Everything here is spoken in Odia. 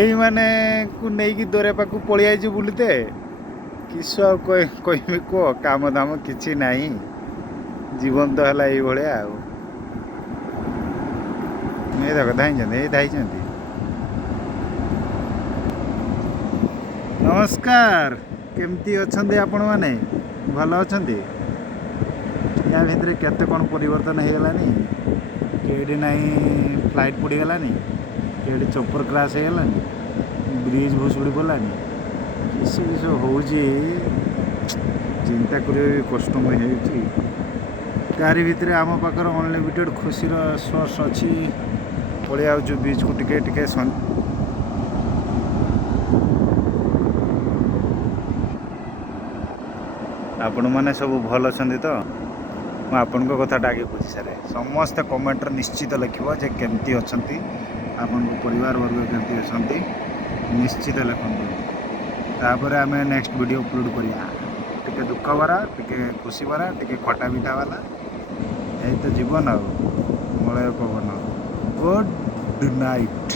ଏଇ ମାନେ କୁ ନେଇକି ଦୋରେ ପାଖକୁ ପଳେଇ ଆଇଛୁ ବୁଲିତେ। କିସ ଆଉ କହିବି କୁହ, କାମ ଦାମ କିଛି ନାହିଁ, ଜୀବନ ତ ହେଲା ଏଇଭଳିଆ ଆଉ। ଏଇ ଦେଖ ଧାଇଁଛନ୍ତି, ଏଇ ଧାଇଁଛନ୍ତି। ନମସ୍କାର, କେମିତି ଅଛନ୍ତି ଆପଣମାନେ? ଭଲ ଅଛନ୍ତି? ୟା ଭିତରେ କେତେ କ'ଣ ପରିବର୍ତ୍ତନ ହେଇଗଲାନି। କେଉଁଠି ନାହିଁ ଫ୍ଲାଇଟ୍ ପଡ଼ିଗଲାନି, କେଉଁଠି ଚପର କ୍ରାସ୍ ହେଇଗଲାନି, ବ୍ରିଜ୍ ଭୁଷୁଡ଼ି ପଡ଼ିଲାନି। କିସ କିସ ହେଉଛି, ଚିନ୍ତା କରିବା ବି କଷ୍ଟମୟ ହେଉଛି। ତାରି ଭିତରେ ଆମ ପାଖରେ ଅନଲିମିଟେଡ଼ ଖୁସିର ସୋର୍ସ ଅଛି। ପଳେଇ ଆଉଛୁ ବିଚ୍କୁ ଟିକେ ଟିକେ। ଆପଣମାନେ ସବୁ ଭଲ ଅଛନ୍ତି ତ? ମୁଁ ଆପଣଙ୍କ କଥାଟା ଆଗେ ବୁଝି ସାରେ। ସମସ୍ତେ କମେଣ୍ଟରେ ନିଶ୍ଚିତ ଲେଖିବ ଯେ କେମିତି ଅଛନ୍ତି, ଆପଣଙ୍କ ପରିବାର ବର୍ଗ କେମିତି ଅଛନ୍ତି, ନିଶ୍ଚିତ ଲେଖନ୍ତୁ। ତାପରେ ଆମେ ନେକ୍ସଟ ଭିଡ଼ିଓ ଅପଲୋଡ଼ କରିବା। ଟିକେ ଦୁଃଖ ଭରା, ଟିକେ ଖୁସି ଭରା, ଟିକେ ଖଟା ମିଠା ବାଲା। ଏଇ ତ ଜୀବନ ଆଉ, ମଳୟ ପବନ। Good night.